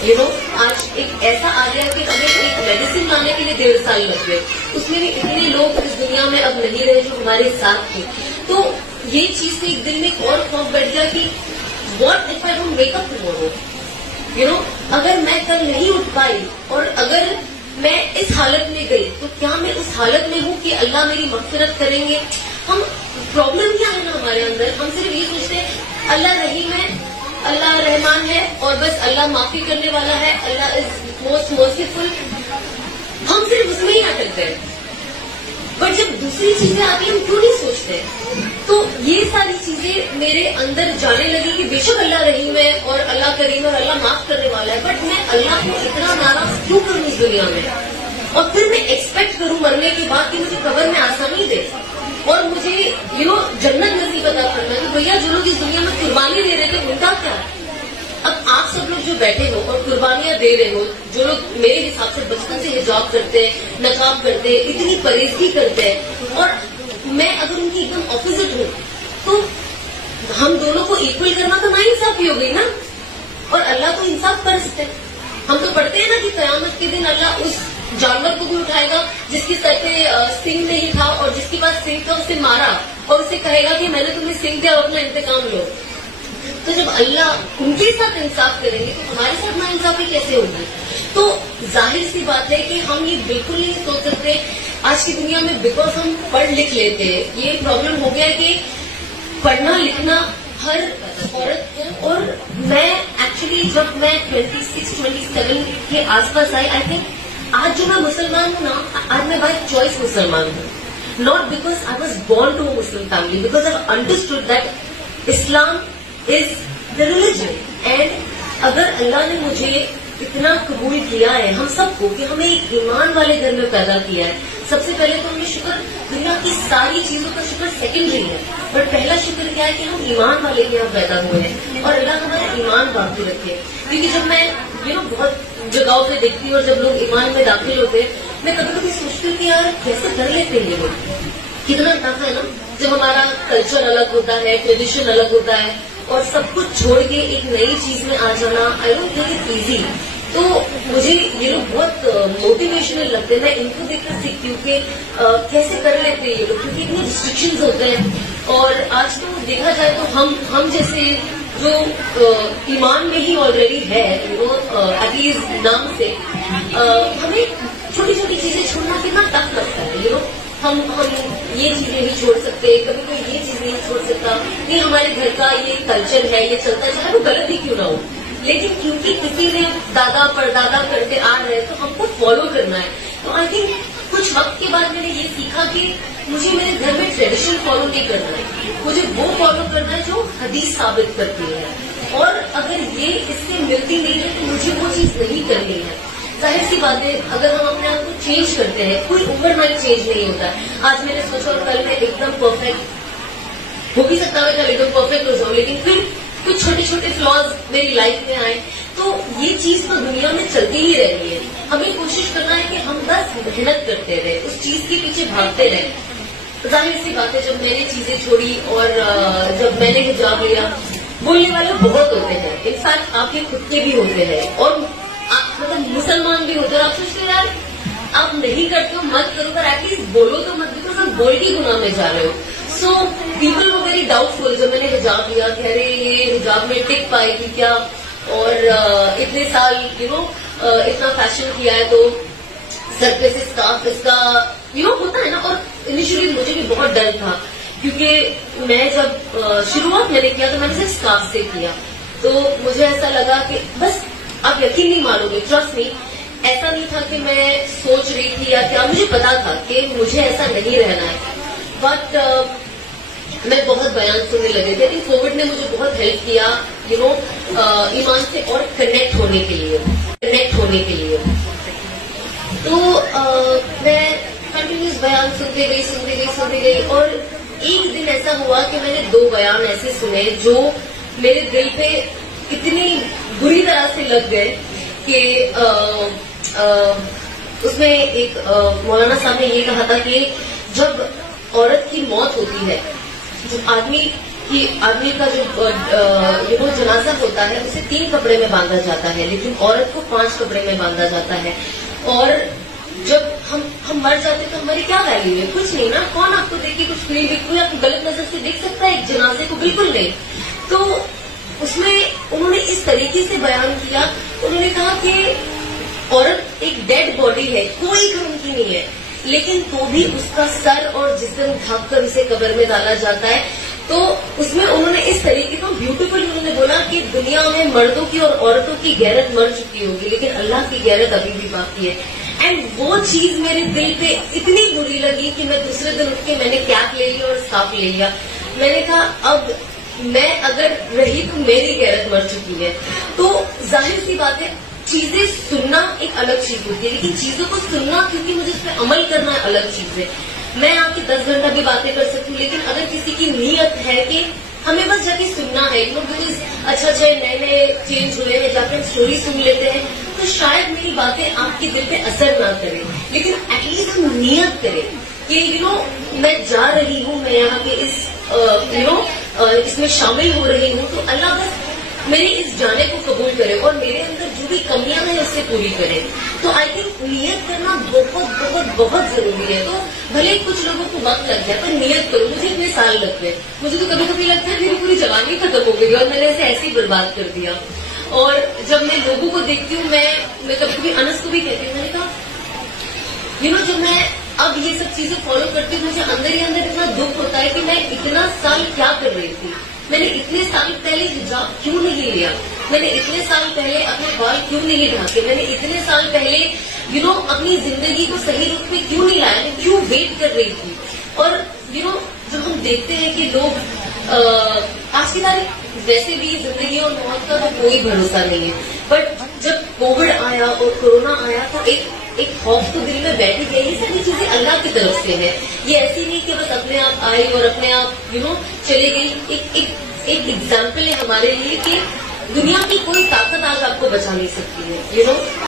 چیزیں. آج ایک ایسا آ گیا کہ ہمیں ایک میڈیسن لانے کے لیے 1.5 سال لگ گئے. اس میں بھی اتنے لوگ اس دنیا میں اب نہیں رہے جو ہمارے ساتھ تھے. تو یہ چیز سے ایک دل میں ایک اور خوف بیٹھ گیا کہ what if I don't wake up tomorrow. اگر میں کل نہیں اٹھ پائی اور اگر میں اس حالت میں گئی تو کیا میں اس حالت میں ہوں کہ اللہ میری مغفرت کریں گے؟ ہم پرابلم کیا ہے نا ہمارے اندر، ہم صرف یہ سوچتے ہیں اللہ رحیم ہے، اللہ رحمان ہے اور بس اللہ معافی کرنے والا ہے، اللہ از موسٹ مرسیفل. ہم صرف اس میں ہی اٹکتے ہیں. بٹ جب دوسری چیزیں آتی ہیں ہم کیوں نہیں سوچتے؟ تو یہ ساری چیزیں میرے اندر جانے لگی کہ بے شک اللہ رحیم ہے اور اللہ کریم اور اللہ معاف کرنے والا ہے، بٹ میں اللہ کو اتنا ناراض کیوں کروں اس دنیا میں؟ اور پھر میں ایکسپیکٹ کروں مرنے کے بعد کہ مجھے قبر میں آسانی دے اور مجھے جنت نصیب عطا کرنا کہ بھیا جو لوگ اس دنیا میں قربانی دے رہے تھے ان کا کیا ہے؟ اب آپ سب لوگ جو بیٹھے ہو اور قربانیاں دے رہے ہو، جو لوگ میرے حساب سے بچپن سے حجاب کرتے ہیں، نقاب کرتے ہیں، اتنی پرہیزگی کرتے ہیں، اور میں اگر ان کی ایک دم اپوزٹ ہوں تو ہم دونوں کو ایکول کرنا تو ناانصافی ہو گئی نا. اور اللہ تو انصاف کر سکتے ہیں. ہم تو پڑھتے ہیں نا کہ قیامت کے دن اللہ اس جانور کو بھی اٹھائے گا جس کی سر پہ سنگ نہیں تھا اور جس کے پاس سنگ تھا اسے مارا اور اسے کہے گا کہ میں نے تمہیں سنگ دیا اور اپنا انتقام لو. تو جب اللہ ان کے ساتھ انصاف کریں گے تو ہمارے ساتھ ناانصافی کیسے ہوگی؟ تو ظاہر سی بات ہے کہ ہم یہ بالکل نہیں سوچ سکتے آج کی دنیا میں، بیکاز ہم پڑھ لکھ لیتے ہیں. یہ پرابلم ہو گیا کہ پڑھنا لکھنا ہر عورت کو، اور میں ایکچولی جب میں 26-27 کے آس پاس آئی، آئی تھنک آج جو میں مسلمان ہوں نا، آج میں بائی چوائس مسلمان ہوں. Not because I was born to a Muslim family, because I understood that Islam is the religion. اینڈ اگر اللہ نے مجھے اتنا قبول کیا ہے ہم سب کو کہ ہمیں ایک ایمان والے گھر میں پیدا کیا ہے، سب سے پہلے تو ہمیں شکر، دنیا کی ساری چیزوں کا شکر سیکنڈری ہے، بٹ پہلا شکر کیا ہے کہ ہم ایمان والے کے یہاں پیدا ہوئے ہیں اور اللہ ہمارا ایمان باقی رکھے. کیونکہ جب میں بہت جگہوں پہ دیکھتی ہوں اور جب لوگ ایمان میں داخل ہوتے ہیں، میں کبھی کبھی سوچتی ہوں کہ یار کیسے کر لیتے ہیں یہ لوگ. کتنا ٹف ہے نا جب ہمارا کلچر الگ ہوتا ہے، ٹریڈیشن الگ ہوتا ہے، اور سب کچھ چھوڑ کے ایک نئی چیز میں آ جانا. I don't think it's easy. تو مجھے یہ لوگ بہت موٹیویشنل لگتے ہیں. میں ان کو دیکھ کر سیکھتی ہوں کہ کیسے کر لیتے ہیں یہ لوگ، کیونکہ اتنے ریسٹرکشنز ہوتے ہیں. اور آج تو دیکھا جائے تو ہم جیسے جو ایمان میں ہی آلریڈی ہے، عزیز نام سے، ہمیں چھوٹی چھوٹی چیزیں چھوڑنا کتنا ٹف لگتا ہے. ہم یہ چیزیں نہیں چھوڑ سکتے، کبھی کوئی یہ چیز نہیں چھوڑ سکتا. یہ ہمارے گھر کا یہ کلچر ہے، یہ چلتا ہے، چاہے وہ غلط ہی کیوں نہ ہو، لیکن کیونکہ کسی نے دادا پردادا کرتے آ رہے تو ہم کو فالو کرنا ہے. تو آئی تھنک کچھ وقت کے بعد میں نے یہ سیکھا کہ مجھے میرے گھر میں ٹریڈیشن فالو نہیں کرنا ہے، مجھے وہ فالو کرنا ہے جو حدیث ثابت کرتی ہے. اور اگر یہ اس سے ملتی نہیں ہے تو مجھے وہ چیز نہیں کرنی ہے. ظاہر سی بات ہے اگر ہم اپنے آپ کو چینج کرتے ہیں، کوئی عمر میں چینج نہیں ہوتا ہے. آج میں نے سوچا اور کل میں ایک دم پرفیکٹ ہو بھی سکتا ہے، کل ایک دم پرفیکٹ ہو جاؤں، لیکن پھر کچھ چھوٹے چھوٹے فلاز میری لائف میں آئے. تو یہ چیز تو دنیا میں چلتی ہی رہی ہے. ہمیں کوشش کرنا ہے کہ ہم بس محنت کرتے رہے، اس چیز کے پیچھے بھاگتے رہے. ظاہر سی بات ہے جب میں نے چیزیں چھوڑی اور جب میں نے حجاب لیا، بولنے والے بہت ہوتے ہیں، انفیکٹ آپ کے خود کے بھی ہوتے ہیں، اور مطلب مسلمان بھی ہوتے ہیں. آپ سوچتے یار آپ نہیں کرتے ہو مت کرو، پر ایٹ لیسٹ بولو تو مت، بیکاز آپ بول کے گناہ میں جا رہے ہو. سو پیپل وہ ویری ڈاؤٹ فل. جب میں نے حجاب لیا کہہ رہے یہ حجاب میں ٹک پائے گی کیا، اور اتنے سال اتنا فیشن کیا ہے تو سر پہ سے اسکارف اس کا ہوتا ہے نا. اور انیشلی مجھے بھی بہت ڈر تھا کیونکہ میں جب شروعات میں نے کیا تو میں نے صرف اسکارف سے کیا، تو مجھے ایسا لگا کہ بس آپ یقین نہیں مانو گے، ٹرسٹ می، ایسا نہیں تھا کہ میں سوچ رہی تھی یا کیا، مجھے پتا تھا کہ مجھے ایسا نہیں رہنا ہے. بٹ میں بہت بیان سننے لگے تھے. کووڈ نے مجھے بہت ہیلپ کیا ایمان سے اور کنیکٹ ہونے کے لیے. تو میں کنٹینیوس بیان سنتے گئی اور ایک دن ایسا ہوا کہ میں نے 2 بیان ایسے سنے جو میرے دل پہ اتنی بری طرح سے لگ گئے کہ اس میں ایک مولانا صاحب نے یہ کہا تھا کہ جب عورت کی موت ہوتی ہے، جب آدمی کہ آدمی کا جو جنازہ ہوتا ہے اسے 3 کپڑے میں باندھا جاتا ہے، لیکن عورت کو 5 کپڑے میں باندھا جاتا ہے. اور جب ہم مر جاتے تو ہماری کیا ویلیو ہے؟ کچھ نہیں نا. کون آپ کو دیکھ کے کچھ فیل کوئی آپ کو غلط نظر سے دیکھ سکتا ہے ایک جنازے کو؟ بالکل نہیں. تو اس میں انہوں نے اس طریقے سے بیان کیا، انہوں نے کہا کہ عورت ایک ڈیڈ باڈی ہے، کوئی گھر کی نہیں ہے، لیکن تو بھی اس کا سر اور جسم ڈھک کر اسے قبر میں ڈالا جاتا ہے. تو اس میں انہوں نے اس طریقے کو بیوٹیفل انہوں نے بولا کہ دنیا میں مردوں کی اور عورتوں کی غیرت مر چکی ہوگی، لیکن اللہ کی غیرت ابھی بھی باقی ہے. اینڈ وہ چیز میرے دل پہ اتنی بری لگی کہ میں دوسرے دن اٹھ کے میں نے کیپ لے لیا اور اسکارف لے لیا. میں نے کہا اب میں اگر رہی تو میری غیرت مر چکی ہے. تو ظاہر سی بات ہے چیزیں سننا ایک الگ چیز ہوتی ہے، لیکن چیزوں کو سننا کیونکہ مجھے اس پہ عمل کرنا الگ چیز ہے. میں آپ کی 10 گھنٹہ بھی باتیں کر سکتی ہوں، لیکن اگر کسی کی نیت ہے کہ ہمیں بس جا کے سننا ہے، اچھا نئے چینج ہوئے ہیں، جا کے ہم اسٹوری سن لیتے ہیں، تو شاید میری باتیں آپ کے دل پہ اثر نہ کریں، لیکن ایٹ لیسٹ ہم نیت کریں کہ میں جا رہی ہوں، میں یہاں کے اس میں شامل ہو رہی ہوں، تو اللہ بس میری اس جانے کو قبول کرے اور میرے اندر جو بھی کمیاں ہیں اس سے پوری کرے. تو آئی تھنک نیت کرنا بہت بہت بہت ضروری ہے. تو بھلے کچھ لوگوں کو وقت لگ جائے پر نیت کرو. مجھے اتنے سال لگ گئے، مجھے تو کبھی کبھی لگتا ہے میری پوری جوانی ختم ہو گئی اور میں نے اسے ایسے ہی برباد کر دیا. اور جب میں لوگوں کو دیکھتی ہوں، میں کبھی کبھی انس کو بھی کہتی ہوں، میں نے کہا جب میں اب یہ سب چیزیں فالو کرتی ہوں، مجھے اندر ہی اندر اتنا دکھ ہوتا ہے کہ میں اتنا سال کیا کر رہی تھی. میں نے اتنے سال پہلے حجاب کیوں نہیں لیا؟ میں نے اتنے سال پہلے اپنے بال کیوں نہیں ڈھانکے؟ میں نے اتنے سال پہلے اپنی زندگی کو صحیح روپ میں کیوں نہیں لایا؟ میں کیوں ویٹ کر رہی تھی؟ اور جب ہم دیکھتے ہیں کہ لوگ آج کی تاریخ ویسے بھی زندگی اور موت کا تو کوئی بھروسہ نہیں ہے، بٹ جب کووڈ آیا اور کورونا آیا تو ایک خوف تو دل میں بیٹھ گیا. یہ ساری چیزیں اللہ کی طرف سے ہے، یہ ایسی نہیں کہ بس اپنے آپ آئی اور اپنے آپ چلے گئی. ایک ایگزامپل ہے ہمارے لیے کہ دنیا کی کوئی طاقت آج آپ کو بچا نہیں سکتی ہے.